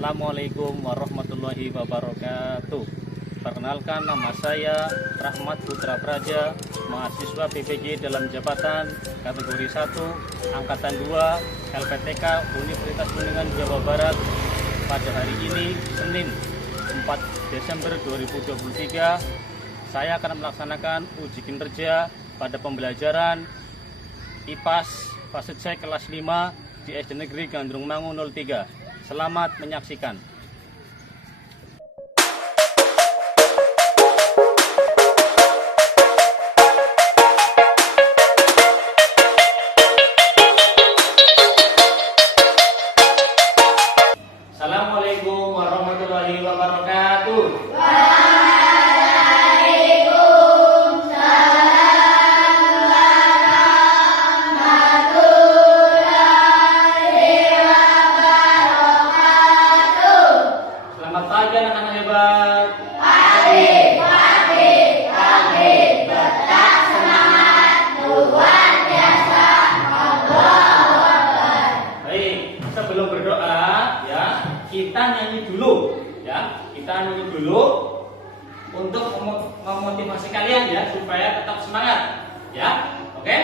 Assalamualaikum warahmatullahi wabarakatuh. Perkenalkan, nama saya Rahmat Putra Praja, mahasiswa PPJ dalam jabatan kategori 1 Angkatan 2 LPTK Universitas Kuningan Jawa Barat. Pada hari ini Senin 4 Desember 2023 saya akan melaksanakan uji kinerja pada pembelajaran IPAS fase C kelas 5 di SD Negeri Gandrung Mangu 03. Selamat menyaksikan. Assalamualaikum warahmatullahi wabarakatuh. Sebelum berdoa ya, kita nyanyi dulu ya. Kita nyanyi dulu untuk memotivasi kalian ya, supaya tetap semangat ya. Oke?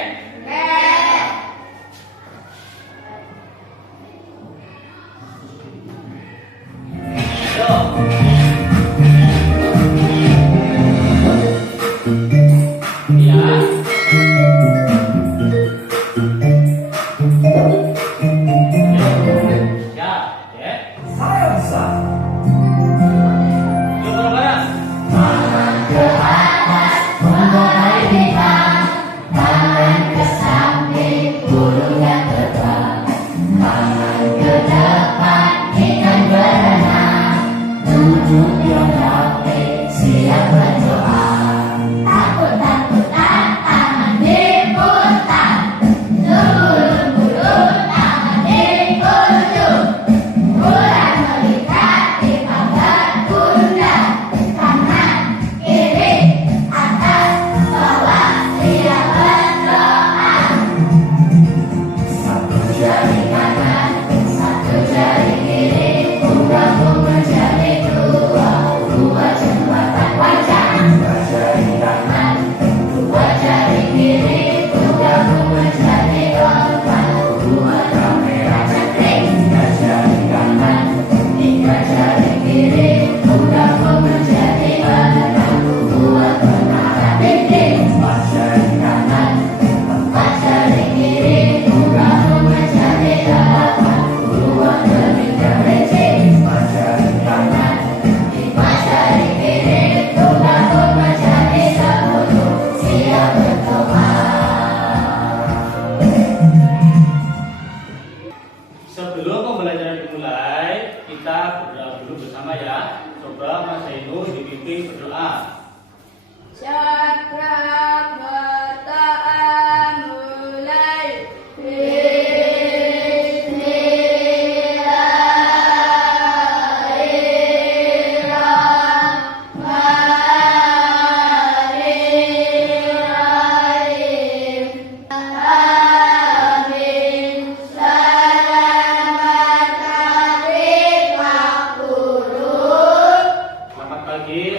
Sebelum pembelajaran dimulai, kita berdoa dulu bersama ya. Coba Mas Zainul dipimpin berdoa.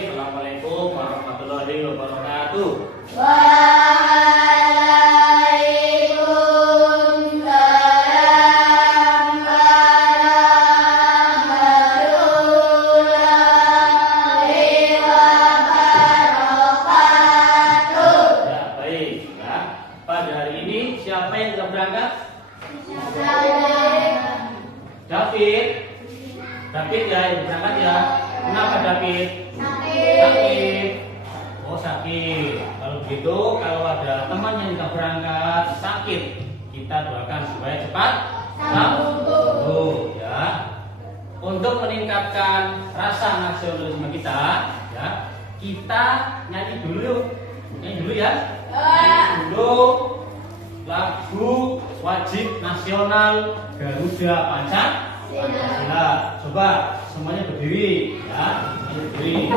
Assalamualaikum warahmatullahi wabarakatuh. Waalaikumsalam warahmatullahi wabarakatuh. Ya, baik ya. Pada hari ini siapa yang sudah berangkat? David. David ya yang berangkat ya. Kenapa David? Sakit. Oh, sakit. Kalau begitu, kalau ada teman yang tidak berangkat sakit, kita doakan supaya cepat sembuh ya. Untuk meningkatkan rasa nasionalisme kita ya, kita nyanyi dulu yuk. Nyanyi dulu ya. Nyanyi dulu lagu wajib nasional Garuda Pancasila. Coba semuanya berdiri ya. Berdiri.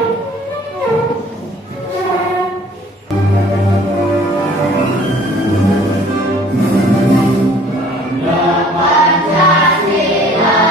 Pancasila.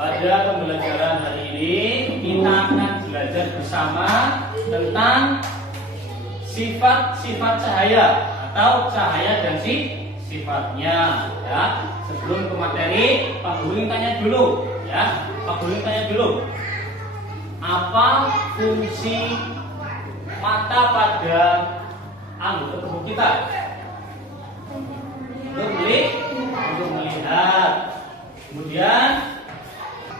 pada pembelajaran hari ini kita akan belajar bersama tentang sifat-sifat cahaya atau cahaya dan sifatnya. Ya, sebelum ke materi, Pak Guru tanya dulu. Ya, Pak Guru tanya dulu. Apa fungsi mata pada anggota tubuh kita? Untuk melihat. Kemudian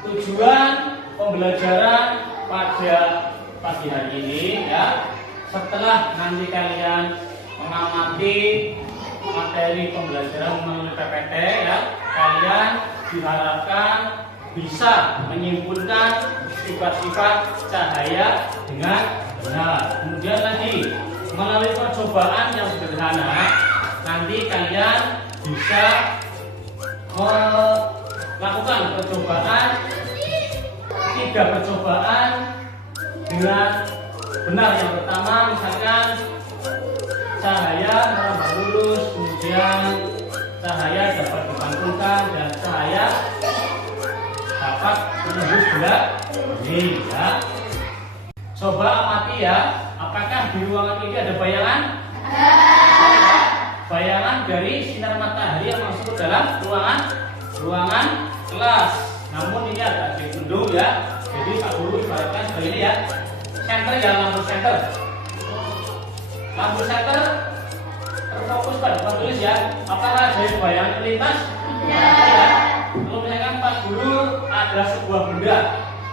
tujuan pembelajaran pada pagi hari ini, ya, setelah nanti kalian mengamati materi pembelajaran melalui PPT, ya, kalian diharapkan bisa menyimpulkan sifat-sifat cahaya dengan benar. Kemudian lagi melalui percobaan yang sederhana, nanti kalian bisa melakukan percobaan 3 percobaan dengan benar. Yang pertama, misalkan cahaya merambat lurus, kemudian cahaya dapat dipantulkan, dan cahaya dapat menembus bola ini, ya. Coba amati ya, apakah di ruangan ini ada bayangan? Bayangan dari sinar matahari yang masuk ke dalam ruangan kelas. Namun ini agak dibendung, ya. Jadi Pak Guru ibaratkan seperti ini, ya. Senter, ya, lampu senter. Lampu senter terfokus pada papan tulis, ya. Apakah ada bayangan melintas? Ya. Kalau misalkan Pak Guru ada sebuah benda,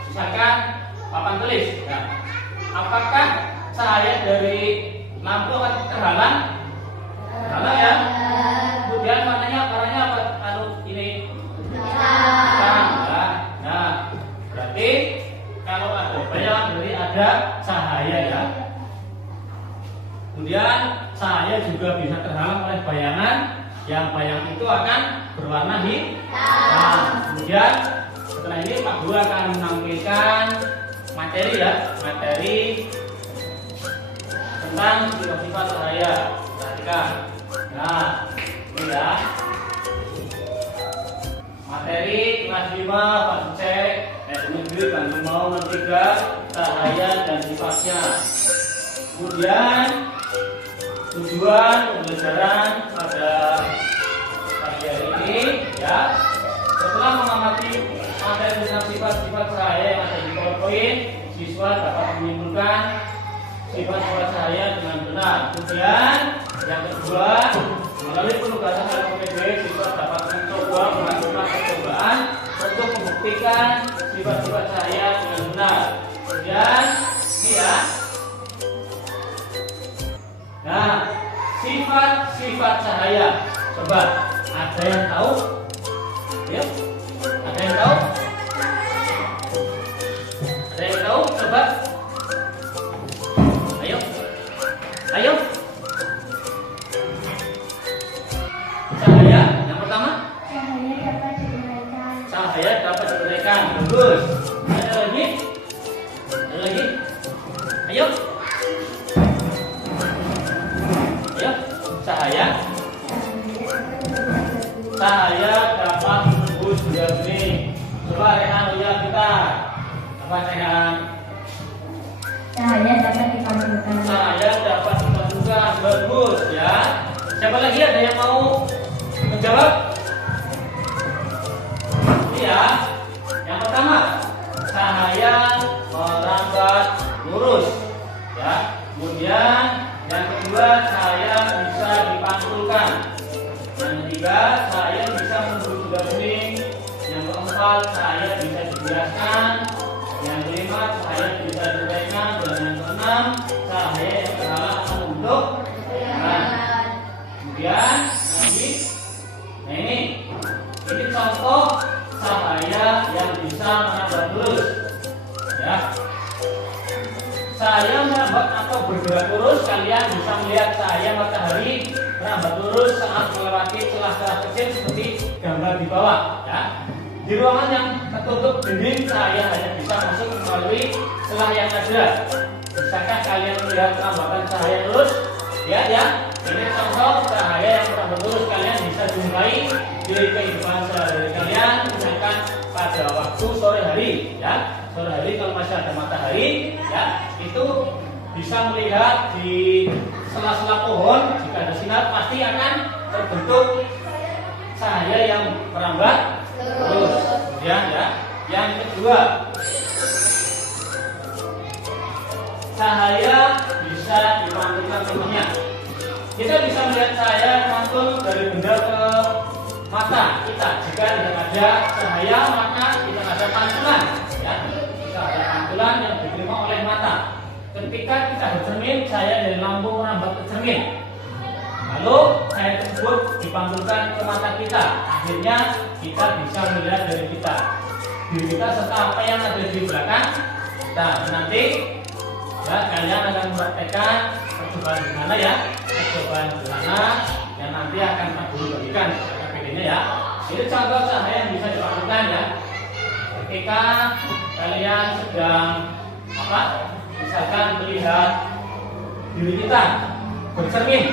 misalkan papan tulis, ya. Apakah cahaya dari lampu akan terhalang? Terhalang, ya. Kemudian warnanya apa? Ini terang, ya. Nah, berarti kalau ada bayangan berarti ada cahaya, ya. Kemudian cahaya juga bisa terhalang oleh bayangan, yang bayangan itu akan berwarna hitam. Kemudian setelah ini Pak Guru akan menampilkan materi, ya, materi tentang sifat-sifat cahaya. Perhatikan. Nah, ini, ya, materi kelas 5 fase C Negeri Bandung Mau 3, cahaya dan sifatnya. Kemudian tujuan pembelajaran pada pagi hari ini, ya, setelah mengamati materi tentang sifat-sifat cahaya yang ada di PowerPoint, siswa dapat menyimpulkan sifat-sifat cahaya dengan benar. Kemudian yang kedua, melalui penugasan LPPD, siswa dapat mencoba melakukan percobaan untuk membuktikan sifat-sifat cahaya dengan benar. Kemudian ini, ya. Nah, sifat-sifat cahaya. Coba, ada yang tahu? Ya, ada yang tahu? Ada yang tahu? Coba. Ayo, ayo. Cahaya, yang pertama. Cahaya dapat diuraikan. Bagus. Ada lagi? Ada lagi? Ayo. Ayo, cahaya. Cahaya dapat menembus benda bening. Coba Rehan lihat kita. Apa Rehan? Cahaya dapat dipantulkan. Cahaya dapat dipantulkan. Bagus, ya. Siapa lagi ada yang mau menjawab? Iya. Yang pertama, cahaya merambat lurus, ya. Kemudian yang kedua, cahaya bisa dipantulkan. Yang ketiga, cahaya bisa menembus benda bening. Yang keempat, cahaya bisa dibiaskan. Yang kelima, cahaya bisa diuraikan. Dan yang keenam, cahaya yang terhalang akan membentuk terang. Kemudian lagi, nah ini contoh cahaya yang bisa merambat lurus, ya. Cahaya merambat atau bergerak lurus, kalian bisa melihat cahaya matahari merambat lurus saat melewati celah-celah kecil seperti gambar di bawah, ya. Di ruangan yang tertutup dinding, cahaya hanya bisa masuk melalui celah yang ada. Bisakah kalian melihat perambatan cahaya lurus? Ya, ya. Ini contoh cahaya yang merambat lurus, kalian bisa jumpai di kehidupan sehari-hari kalian, misalkan pada waktu ada matahari, ya, itu bisa melihat di sela-sela pohon. Jika ada sinar pasti akan terbentuk cahaya yang merambat terus. Kemudian ya, yang kedua, cahaya bisa dipantulkan contohnya. Kita bisa melihat cahaya mantul dari benda ke mata kita. Jika tidak ada cahaya maka tidak ada pantulan, ya. Tidak ada pantulan yang diterima oleh mata. Ketika kita bercermin, cahaya dari lampu merambat ke cermin. Lalu cahaya tersebut dipantulkan ke mata kita. Akhirnya kita bisa melihat dari diri kita serta apa yang ada di belakang. Nah, nanti ya, kalian akan mempraktekkan percobaan di mana ya, percobaan di mana yang nanti akan Pak Guru bagikan PPT-nya ya. Ini contoh cahaya yang bisa dipantulkan ya. Ketika kalian sedang misalkan melihat diri kita bercermin,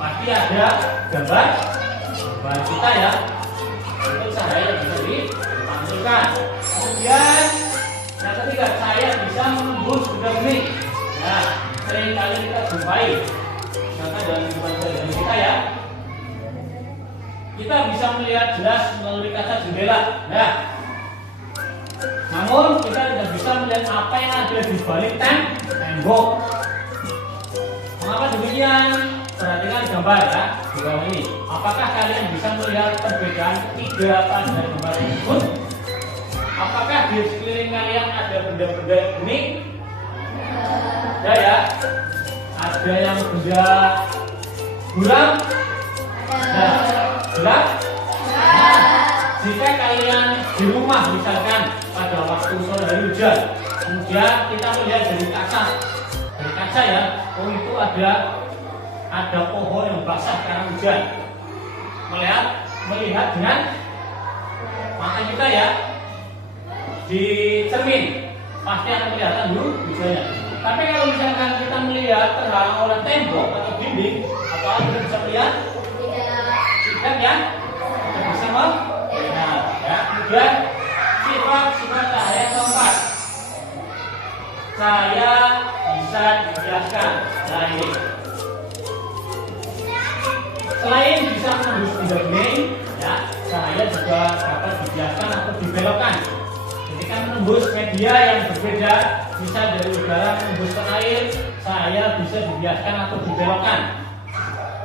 pasti ada gambar kita ya. Itu cahaya yang bisa dipantulkan. Kemudian yang ketiga, cahaya bisa menembus benda bening. Nah, seringkali kita jumpai, misalkan dalam kehidupan sehari-hari kita ya, kita bisa melihat jelas melalui kaca jendela. Nah, namun kita tidak bisa melihat apa yang ada di balik tembok. Mengapa demikian? Perhatikan gambar ya di bawah ini. Apakah kalian bisa melihat perbedaan ketiga pada gambar tersebut? Apakah di sekeliling kalian ada benda-benda bening? Ada ya. Ada yang benda buram? Nah, gelap? Nah, jika kalian di rumah misalkan pada waktu sore hari hujan, kemudian kita melihat dari kaca ya, oh itu ada pohon yang basah karena hujan. Melihat dengan mata kita ya, di cermin pasti akan kelihatan dulu hujannya. Tapi kalau misalkan kita melihat terhalang oleh tembok atau dinding, apakah kita bisa melihat? Tidak ya, tidak bisa melihat ya. Kemudian sifat cahaya keempat, cahaya bisa dibiaskan. Nah ini, selain bisa menembus benda bening, ya, cahaya juga dapat dibiaskan atau dibelokkan. Ketika menembus media yang berbeda, bisa dari udara menembus ke air, cahaya bisa dibiaskan atau dibelokkan.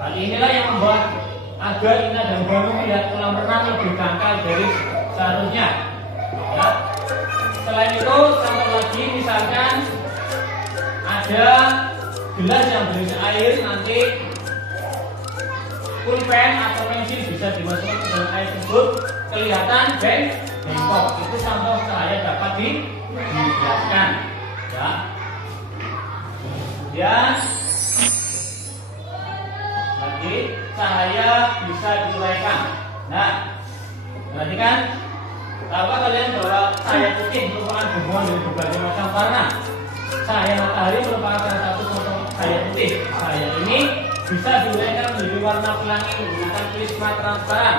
Hal inilah yang membuat agar Ina dan Banu melihat kolam renang lebih dangkal dari seharusnya. Ya. Selain itu, contoh lagi misalkan ada gelas yang berisi air, nanti pulpen atau pensil bisa dimasukkan ke dalam air tersebut, kelihatan bengkok. Itu contoh cahaya dapat dijelaskan. Ya. Kemudian lagi cahaya bisa diuraikan. Nah, perhatikan, apa kalian bahwa cahaya putih merupakan gabungan dari berbagai macam warna. Cahaya matahari merupakan salah satu contoh cahaya putih. Cahaya ini bisa diuraikan menjadi warna pelangi menggunakan prisma transparan.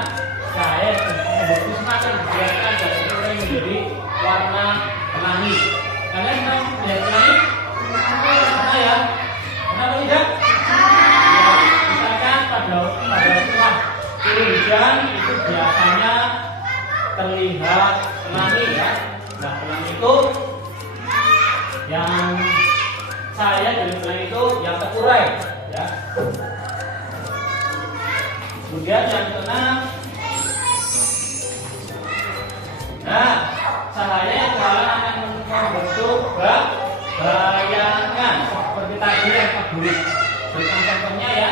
Cahaya dari prisma akan dibiarkan dan diurai menjadi warna pelangi. Kalian pernah melihat pelangi? Pernah ya? Kenapa tidak? Ya, misalkan pada setelah turun hujan itu biasanya terlihat pelangi ya. Nah, pelangi itu yang cahaya dari pelangi itu yang terurai ya. Kemudian yang keenam, nah, cahaya yang terhalang akan membentuk bayangan seperti tadi yang Pak Guru berikan contohnya ya.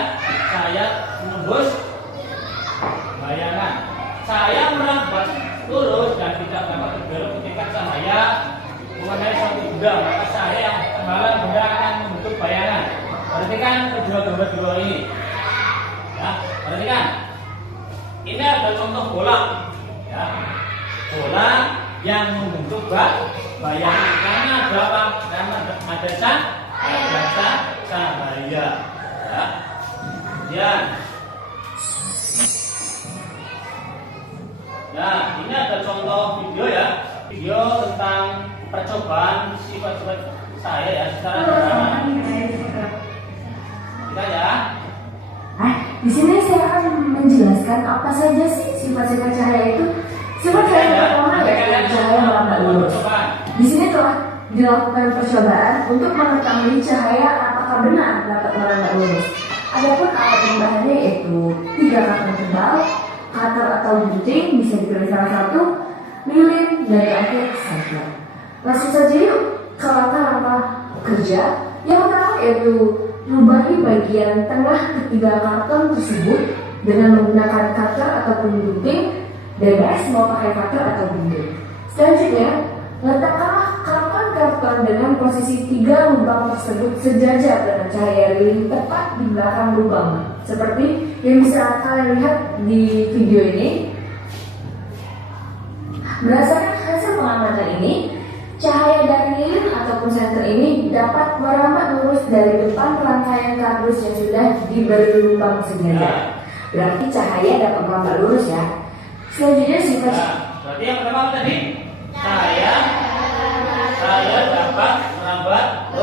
Cahaya menembus bayangan. Cahaya merambat lurus dan tidak dapat terbelok ketika cahaya mengenai suatu benda, maka cahaya yang terhalang benda akan membentuk bayangan. Perhatikan kedua gambar di bawah ini. Ya, perhatikan. Ini ada contoh bola. Ya. Bola yang membentuk bayangan karena ada apa? Karena ada cahaya. Ya. Nah, ini ada contoh video ya. Video tentang percobaan sifat-sifat saya ya secara sederhana. Kita ya. Di sini saya akan menjelaskan apa saja sih sifat-sifat cahaya itu. Sifat cahaya pertama yaitu cahaya melambat lurus. Di sini telah dilakukan percobaan untuk mengetahui cahaya apakah benar dapat melambat lurus. Adapun alat yang bahannya yaitu 3 karton tebal, cutter atau gunting, bisa dipilih salah satu, lilin, dan terakhir saja. Langsung saja yuk ke langkah-langkah kerja. Yang pertama yaitu lubahi bagian tengah ketiga karton tersebut dengan menggunakan cutter ataupun gunting, bebas mau pakai cutter atau gunting. Selanjutnya, letakkanlah karton-karton dengan posisi 3 lubang tersebut sejajar dengan cahaya lilin tepat di belakang lubang, seperti yang bisa kalian lihat di video ini. Berdasarkan hasil pengamatan ini, cahaya dari lilin ataupun senter ini dapat merambat lurus dari depan rangkaian kardus yang sudah diberi lubang sejajar. Berarti cahaya dapat merambat lurus ya. Selanjutnya sifat. Berarti yang pertama tadi cahaya dapat merambat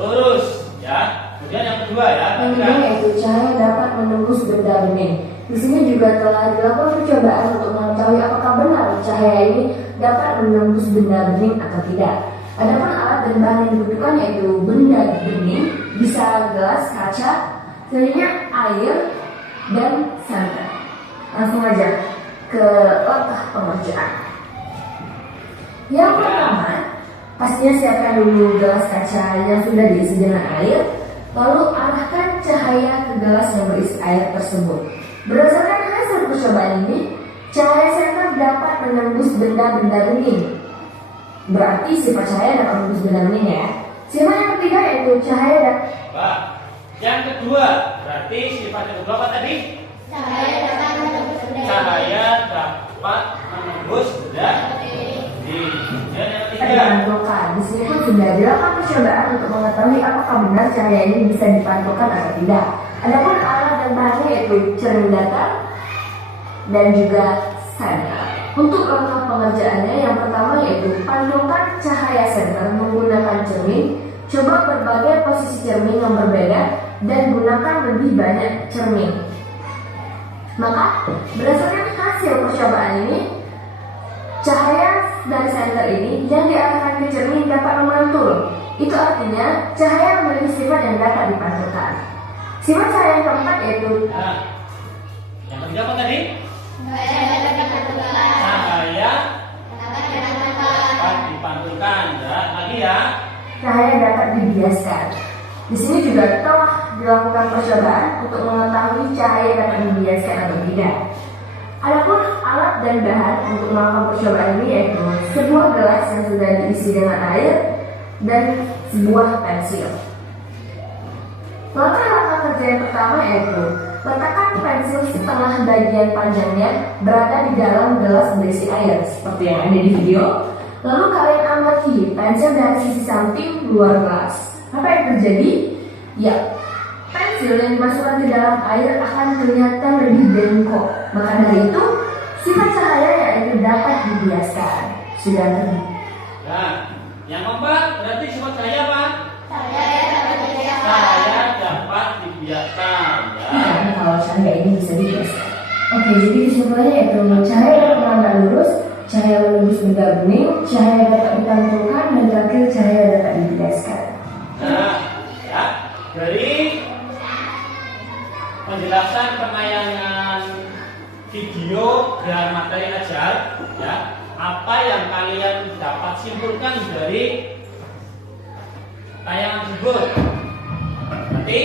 lurus ya. Kemudian yang kedua ya. Yang kedua yaitu cahaya dapat menembus benda bening. Di sini juga telah dilakukan percobaan untuk mengetahui apakah benar cahaya ini dapat menembus benda bening atau tidak. Adapun alat dan bahan yang dibutuhkan yaitu benda bening, bisa gelas, kaca, selanjutnya air, dan santan. Langsung aja ke langkah pengerjaan. Yang pertama, pastinya siapkan dulu gelas kaca yang sudah diisi dengan air, lalu arahkan cahaya ke gelas yang berisi air tersebut. Berdasarkan hasil percobaan ini, cahaya senter dapat menembus benda-benda bening. Berarti sifat cahaya dapat menembus benda bening ya. Sifat yang ketiga yaitu cahaya Pak, yang kedua berarti sifat yang kedua apa tadi? Cahaya dapat menembus benda. Cahaya dapat menembus benda bening. Dan yang ketiga. dipantulkan. Di sini pun sudah dilakukan percobaan untuk mengetahui apakah benar cahaya ini bisa dipantulkan atau tidak. Adapun alat dan bahannya yaitu cermin datar dan juga senter. Untuk langkah pengerjaannya yang pertama yaitu pantulkan cahaya senter menggunakan cermin. Coba berbagai posisi cermin yang berbeda dan gunakan lebih banyak cermin. Maka berdasarkan hasil percobaan ini, cahaya dari senter ini yang diarahkan ke cermin dapat memantul. Itu artinya cahaya memiliki sifat yang dapat dipantulkan. Sifat cahaya yang keempat yaitu yang ketiga apa tadi? Cahaya dapat dipantulkan. Ya, lagi ya. cahaya dapat dibiaskan. Di sini juga telah dilakukan percobaan untuk mengetahui cahaya dapat dibiaskan atau tidak. Adapun alat dan bahan untuk melakukan percobaan ini yaitu sebuah gelas yang sudah diisi dengan air dan sebuah pensil. Langkah-langkah kerja yang pertama yaitu letakkan pensil setengah bagian panjangnya berada di dalam gelas berisi air seperti yang ada di video. Lalu kalian amati pensil dari sisi samping luar gelas. Apa yang terjadi? Ya, pensil yang dimasukkan ke dalam air akan kelihatan lebih bengkok. Maka dari itu, sifat cahaya yaitu dapat dibiaskan. Sudah terjadi. Nah, yang keempat berarti sifat cahaya apa? Cahaya dapat dibiaskan. Cahaya dapat dibiaskan. Ya. Nah, kalau cahaya ini bisa dibiaskan. Oke, jadi kesimpulannya yaitu cahaya dapat merambat lurus, cahaya menembus benda bening, cahaya dapat dipantulkan, dan terakhir cahaya dapat dibiaskan. Nah, ya, dari penjelasan penayangan video dan materi ajar, ya, apa yang kalian dapat simpulkan dari tayangan tersebut? Berarti,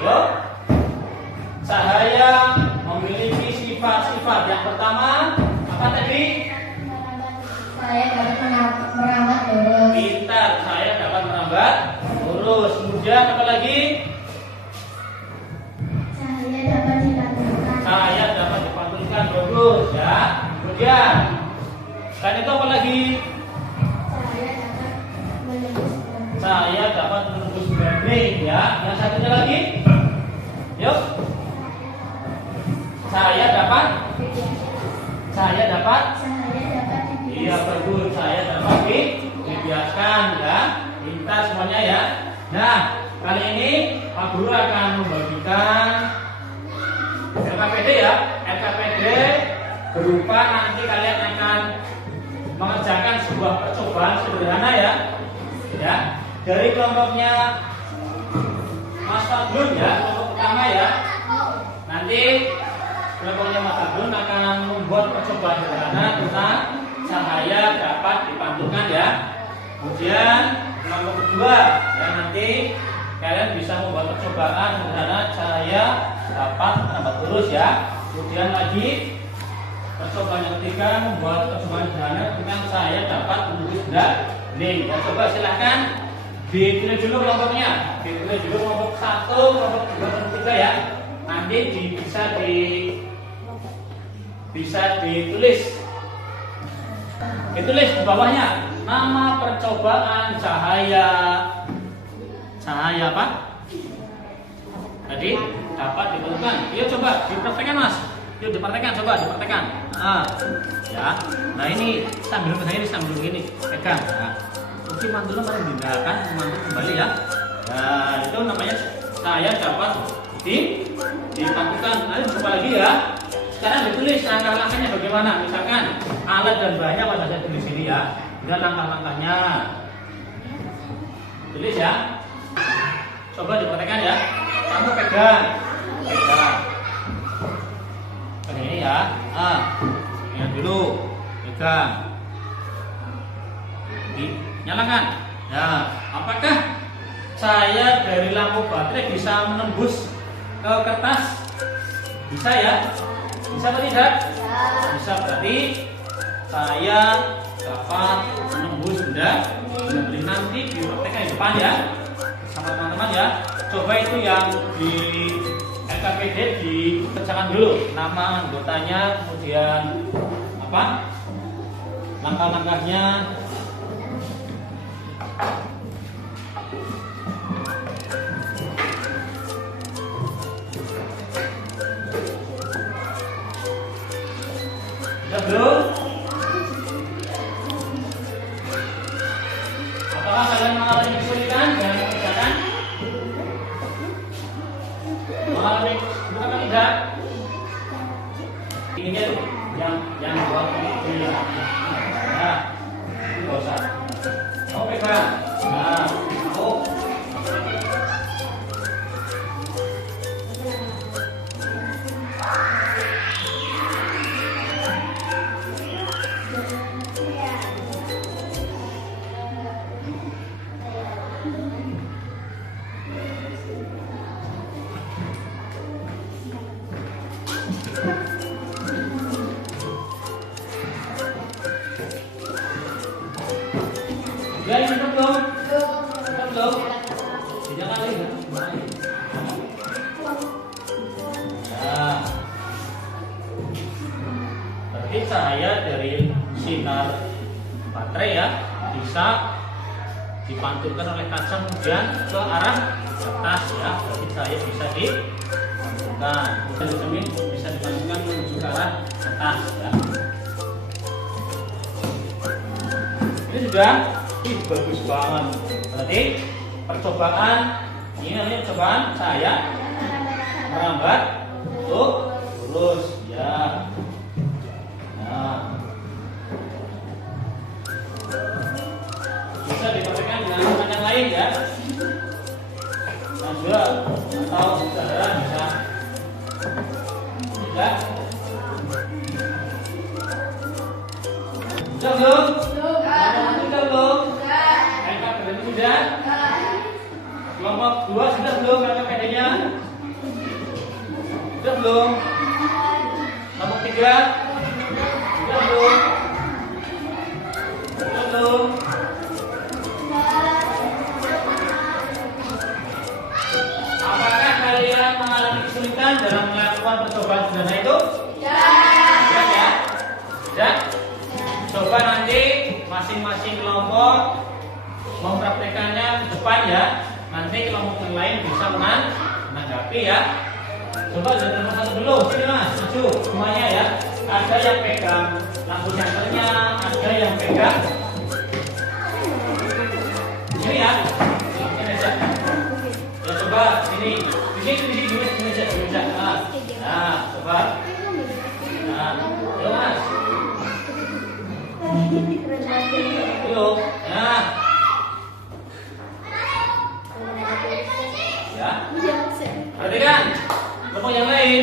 yo, cahaya memiliki sifat-sifat. Yang pertama, apa tadi? Cahaya dapat merambat lurus. Pintar, saya dapat merambat lurus. Kemudian apa lagi? Cahaya dapat dipantulkan. Saya dapat dipantulkan bagus ya. Kemudian selain itu apa lagi? Cahaya dapat menembus benda. Saya dapat menembus bening ya. Yang satunya lagi? Yuk. Saya dapat Cahaya dapat Iya bagus, saya dapat dibiaskan ya, pintar semuanya ya. Nah, kali ini Pak Guru akan membagikan LKPD ya. LKPD berupa nanti kalian akan mengerjakan sebuah percobaan sederhana ya. Ya, dari kelompoknya Mas Fadlun ya, kelompok pertama ya. Nanti kelompoknya Mas Fadlun akan membuat percobaan sederhana tentang cahaya dapat dipantulkan ya. Kemudian kelompok kedua ya, nanti kalian bisa membuat percobaan sederhana cahaya dapat merambat lurus ya. Kemudian lagi percobaan yang ketiga membuat percobaan sederhana tentang cahaya dapat menembus benda bening. Ya, coba silahkan dipilih dulu kelompoknya. Dipilih dulu kelompok 1, kelompok 2, kelompok 3 ya. Nanti bisa ditulis. Ditulis di bawahnya nama percobaan cahaya apa? Tadi dapat ditentukan. Yuk coba dipraktekkan Mas. Yuk dipraktekkan, coba dipraktekkan. Ya. Nah ini sambil begini, pegang. Nah, kunci mantulnya paling dindahkan, mantul kembali ya. Nah itu namanya cahaya dapat dipantulkan. Nanti coba lagi ya. Sekarang ditulis langkah-langkahnya bagaimana. Misalkan alat dan bahannya pada saya tulis ini ya. Dan langkah-langkahnya tulis ya. Coba dipraktekkan ya. Kamu pegang. Ini ya. Ingat dulu. Pegang. Nyalakan. Ya. Apakah cahaya dari lampu baterai bisa menembus ke kertas? Bisa ya? Bisa atau tidak? Bisa, berarti saya dapat menembus benda bening. Nanti dipraktekkan di depan ya sama teman-teman ya. Coba itu yang di LKPD dikerjakan dulu, nama anggotanya, kemudian apa langkah-langkahnya. Belum? Apakah kalian mengalami kesulitan dalam mengerjakan? Mengalami kesulitan atau tidak? Ini yang buat ini ya. Nah, ini nggak usah. Kamu pegang. Nah, kamu. Ya, ini belum. Tidak kali. Nah, berarti cahaya dari sinar baterai ya bisa dipantulkan oleh kaca kemudian ke arah atas ya. Berarti cahaya bisa dipantulkan. Bisa dipantulkan menuju ke arah atas ya. Ini sudah. Bagus banget. Berarti percobaan ini namanya percobaan cahaya merambat untuk lurus ya. Nah, bisa dipraktekkan dengan teman yang lain ya. Juga atau saudara bisa tidak. Sudah belum? Sudah belum? Sudah? Kelompok 2 sudah belum LKPD-nya? Sudah belum? Kelompok 3? Sudah belum? Sudah belum? Apakah kalian mengalami kesulitan dalam melakukan percobaan sederhana itu? Tidak ya? Tidak? Coba nanti masing-masing kelompok mempraktekannya ke depan ya. Nanti kelompok yang lain bisa menanggapi ya. Coba dari nomor 1 dulu. Sini Mas, maju semuanya ya. ada yang pegang lampu senternya, ada yang pegang ini ya. Ini aja. Ya coba ini, sini aja. Nah, coba. Nah, yuk Mas. Yuk, nah. Ya. Perhatikan, kelompok yang lain.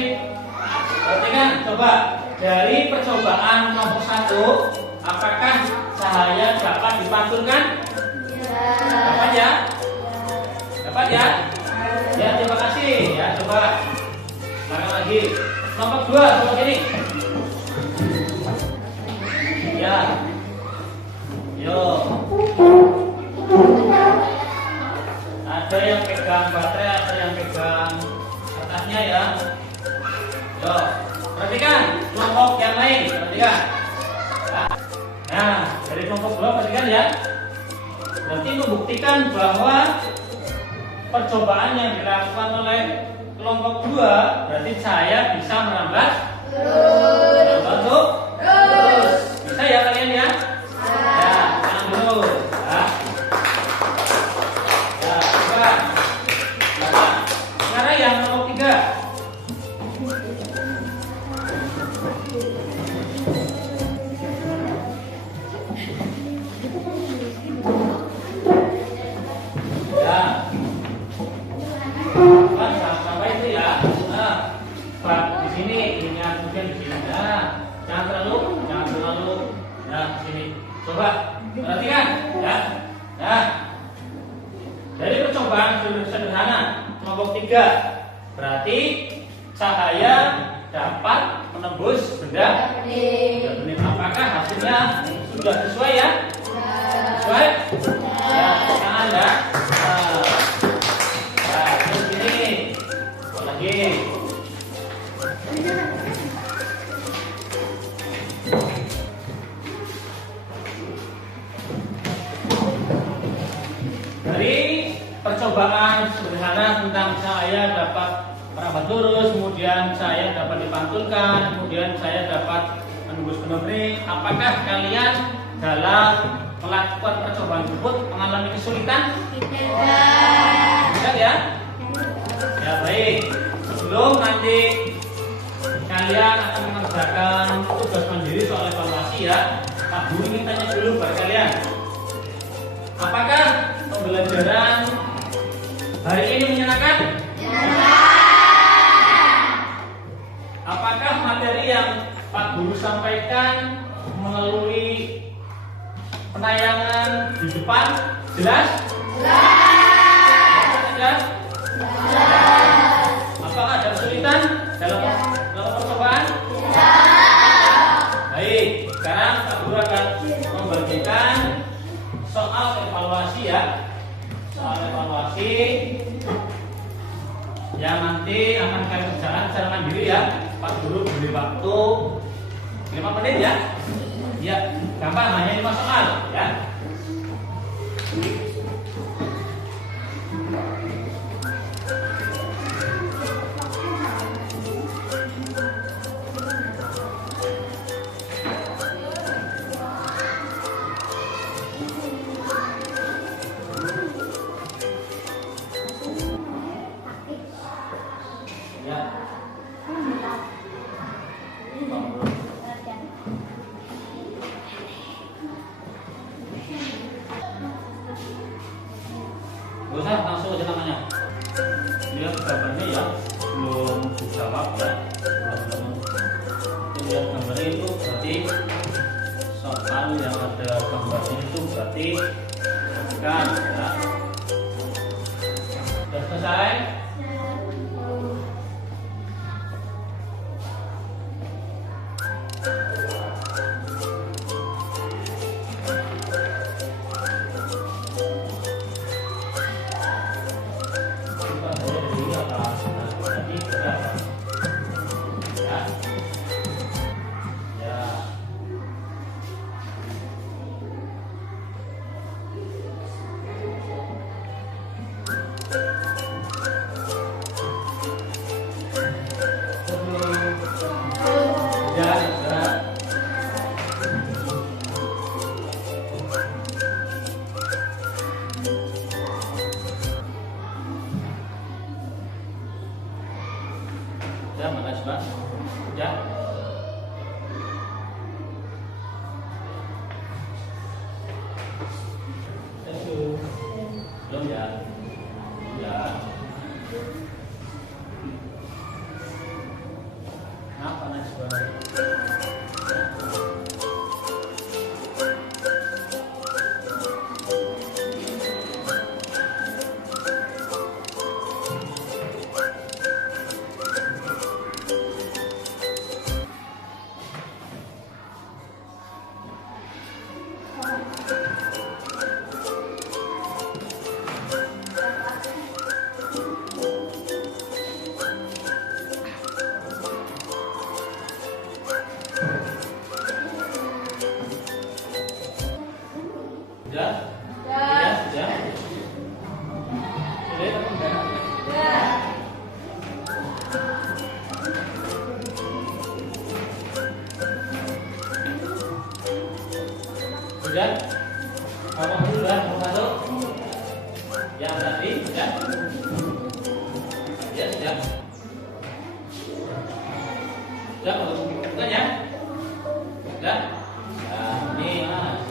Perhatikan, coba dari percobaan nomor 1, apakah cahaya dapat dipantulkan? Dapat ya? Dapat ya? Ya, terima kasih. Ya, coba. Sekarang lagi. Nomor 2, coba ini. Ya. Yuk. Ada yang pegang baterai, ada yang pegang atasnya ya. Yuk. Perhatikan kelompok yang lain. Perhatikan. Nah, dari kelompok 2 perhatikan ya. Berarti membuktikan bahwa percobaan yang dilakukan oleh kelompok 2 berarti cahaya bisa merambat terus. Bisa ya kalian ya? Ya, jangan dulu. Ya, coba. Nah, sekarang yang nomor 3. Sampai itu ya. Nah, di sini ingat kemudian di sini. Nah, jangan terlalu. Nah, di sini. Coba perhatikan ya. Nah, dari percobaan sederhana kelompok 3 berarti cahaya dapat menembus benda bening. Apakah hasilnya sudah sesuai ya? Sesuai? Ya, jangan ya. Dari percobaan sederhana tentang cahaya dapat merambat lurus, kemudian cahaya dapat dipantulkan, kemudian cahaya dapat menembus benda bening. Apakah kalian dalam melakukan percobaan tersebut mengalami kesulitan? Tidak ya? Ya baik. Sebelum nanti kalian akan mengerjakan tugas mandiri soal evaluasi ya, Pak Guru ingin tanya dulu pada kalian. Apakah pembelajaran hari ini menyenangkan? Apakah materi yang Pak Guru sampaikan melalui penayangan di depan jelas? Jelas. Apakah ada kesulitan dalam percobaan? Baik, sekarang Pak Guru akan membagikan soal evaluasi ya. Soal evaluasi yang nanti akan kalian kerjakan secara mandiri ya. Pak Guru beri waktu 5 menit ya. Ya, gampang, hanya 5 soal ya. Gak usah langsung aja namanya. Lihat gambarnya ya, belum dijawab ya. Lihat gambarnya itu berarti soal yang ada gambarnya itu berarti kan ya. Sudah selesai? Sudah? Ya, sudah. Sudah, sudah. Sudah? Kamu sudah mau masuk? Yang tadi sudah? Ya, sudah. Sudah, bukan ya? Sudah? Nah, ini Mas.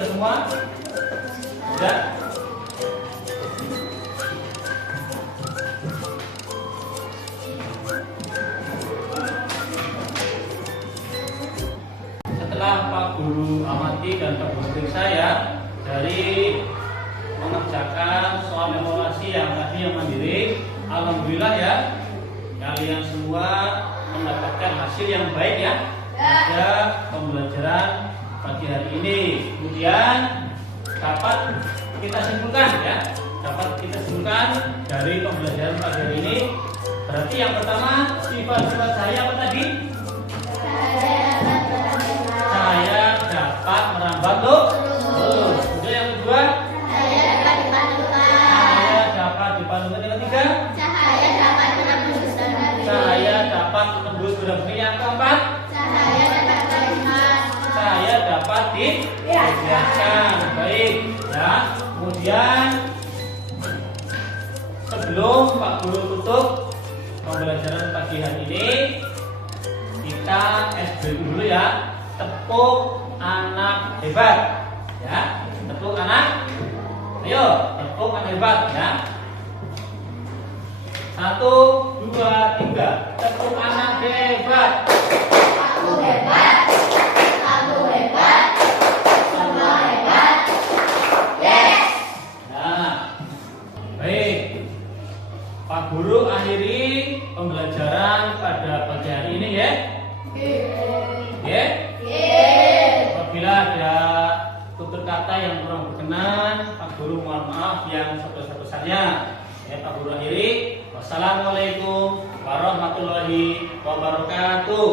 Semua sudah. Setelah Pak Guru amati dan Pak Guru saya dari mengerjakan soal evaluasi yang tadi yang mandiri, alhamdulillah ya kalian semua mendapatkan hasil yang baik ya pada pembelajaran pagi hari ini. Kemudian dapat kita simpulkan ya, dapat kita simpulkan dari pembelajaran pagi hari ini. Berarti yang pertama sifat-sifat saya apa tadi? Saya dapat merambat lurus. Kemudian yang kedua? Saya dapat dipandukan. Yang ketiga? Saya dapat menembus gerak-gerik. Yang keempat? Saya dapat dibiarkan. Baik ya. Kemudian sebelum Pak Guru tutup pembelajaran pagi hari ini, kita SB dulu ya. Tepuk anak hebat ya. Tepuk anak. Ayo, tepuk anak hebat ya. 1, 2, 3. Tepuk anak hebat. Aku hebat. Aku hebat. Semua hebat. Yes. Nah, baik. Pak Guru akhiri pembelajaran pada pagi hari ini ya. Ya. Apabila ada tutur kata yang kurang berkenan, Pak Guru mohon maaf yang sebesar-besarnya. Ya, Pak Guru akhiri. Wassalamualaikum warahmatullahi wabarakatuh.